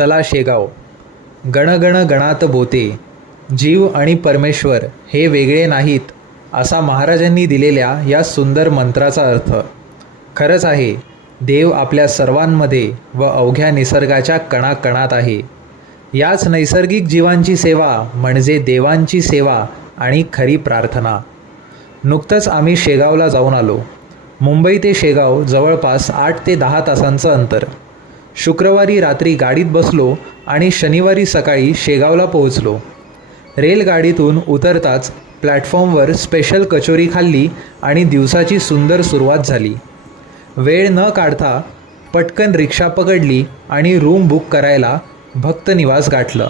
चला शेगाव, गणगण गणात बोते, जीव आणि परमेश्वर हे वेगळे नाहीत, असा महाराजांनी दिलेल्या या सुंदर मंत्राचा अर्थ. खरंच आहे, देव आपल्या सर्वांमध्ये व अवघ्या निसर्गाच्या कणाकणात आहे. याच नैसर्गिक जीवांची सेवा म्हणजे देवांची सेवा आणि खरी प्रार्थना. नुकतंच आम्ही शेगावला जाऊन आलो. मुंबई ते शेगाव जवळपास 8 ते 10 तासांचं अंतर. शुक्रवारी रात्री गाडीत बसलो आणि शनिवारी सकाळी शेगावला पोहोचलो. रेलगाडीतून उतरताच प्लॅटफॉर्मवर स्पेशल कचोरी खाल्ली आणि दिवसाची सुंदर सुरुवात झाली. वेळ न काढता पटकन रिक्षा पकडली आणि रूम बुक करायला भक्तनिवास गाठलं.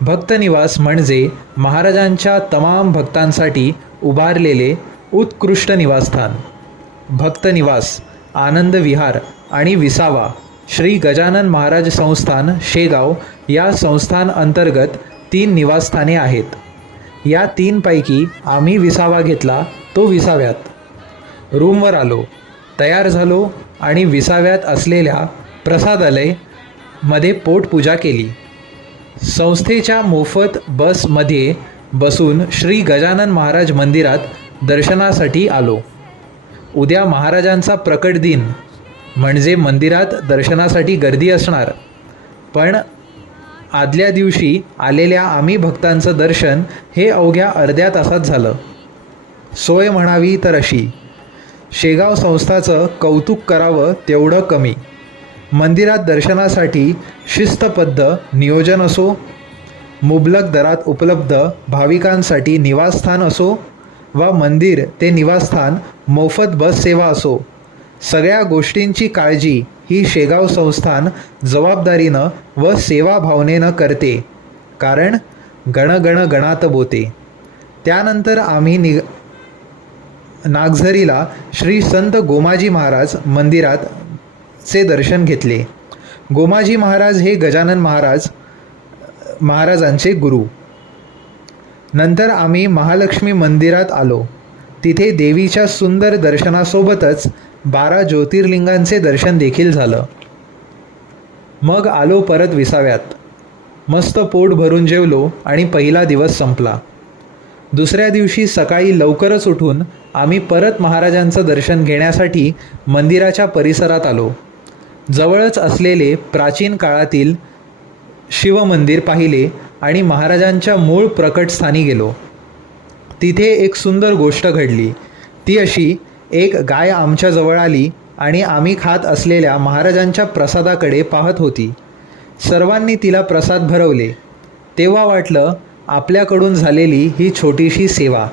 भक्तनिवास म्हणजे महाराजांच्या तमाम भक्तांसाठी उभारलेले उत्कृष्ट निवासस्थान. भक्तनिवास, आनंद विहार आणि विसावा श्री गजानन महाराज संस्थान शेगाव या संस्थान अंतर्गत 3 निवासस्थाने आहेत. या 3 पैकी आम्ही विसावा घेतला तो विसाव्यात. रूमवर आलो, तयार झालो आणि विसाव्यात असलेल्या प्रसादालय मध्ये पोटपूजा केली. संस्थेच्या मोफत बसमध्ये बसून श्री गजानन महाराज मंदिरात दर्शनासाठी आलो. उद्या महाराजांचा प्रकट दिन म्हणजे मंदिरात दर्शनासाठी गर्दी असणार, पण आदल्या दिवशी आलेल्या आम्ही भक्तांचं दर्शन हे अवघ्या अर्ध्या तासात झालं. सोय म्हणावी तर अशी, शेगाव संस्थाचं कौतुक करावं तेवढं कमी. मंदिरात दर्शनासाठी शिस्तबद्ध नियोजन असो, मुबलक दरात उपलब्ध भाविकांसाठी निवासस्थान असो वा मंदिर ते निवासस्थान मोफत बस सेवा असो, सगळ्या गोष्टींची काळजी ही शेगाव संस्थान जबाबदारीनं व सेवाभावनेनं करते. कारण गणगण गणात बोते. त्यानंतर आम्ही नागझरीला श्री संत गोमाजी महाराज मंदिराचे दर्शन घेतले. गोमाजी महाराज हे गजानन महाराजांचे गुरु. नंतर आम्ही महालक्ष्मी मंदिरात आलो. तिथे देवीच्या सुंदर दर्शनासोबतच 12 ज्योतिर्लिंगांचे दर्शन देखील झालं. मग आलो परत विसाव्यात. मस्त पोट भरून जेवलो आणि पहिला दिवस संपला. दुसऱ्या दिवशी सकाळी लवकरच उठून आम्ही परत महाराजांचं दर्शन घेण्यासाठी मंदिराच्या परिसरात आलो. जवळच असलेले प्राचीन काळातील शिवमंदिर पाहिले आणि महाराजांच्या मूळ प्रकटस्थानी गेलो. तिथे एक सुंदर गोष्ट घडली. ती अशी, एक गाय आमच्याजवळ आली आणि आम्ही खात असलेल्या महाराजांच्या प्रसादाकडे पाहत होती. सर्वांनी तिला प्रसाद भरवले. तेव्हा वाटलं आपल्याकडून झालेली ही छोटीशी सेवा.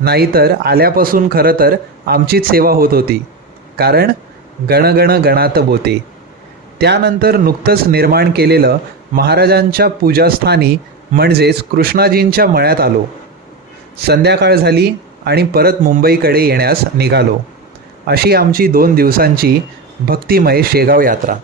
नाहीतर आल्यापासून खरं तर आमचीच सेवा होत होती. कारण गणगण गणात बोते. त्यानंतर नुकतंच निर्माण केलेलं महाराजांच्या पूजास्थानी म्हणजेच कृष्णाजींच्या मळ्यात आलो. संध्याकाळ झाली आणि परत मुंबईकडे येण्यास निघालो. अशी आमची 2 दिवसांची भक्तिमय शेगाव यात्रा.